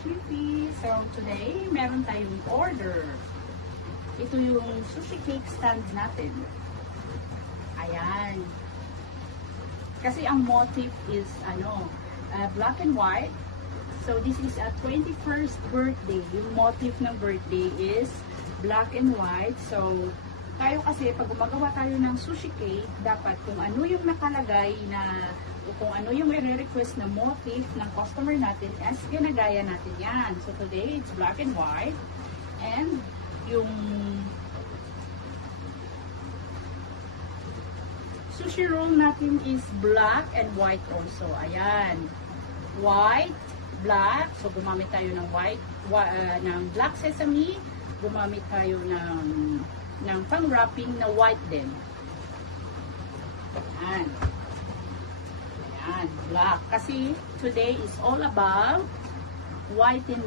Shippy! So today, meron tayong order. Ito yung sushi cake stand natin. Ayan. Kasi ang motif is black and white. So this is a 21st birthday. Yung motif ng birthday is black and white. So tayo kasi pag gumagawa tayo ng sushi cake, dapat kung ano yung nakalagay na kung ano yung i-request na motif ng customer natin, as ginagaya natin yan. So today, it's black and white. And yung sushi roll natin is black and white also. Ayan. White, black. So gumamit tayo ng ng black sesame. Gumamit tayo ng pang-wrapping na white din. Ayan. Ayan, black. Kasi today is all about white and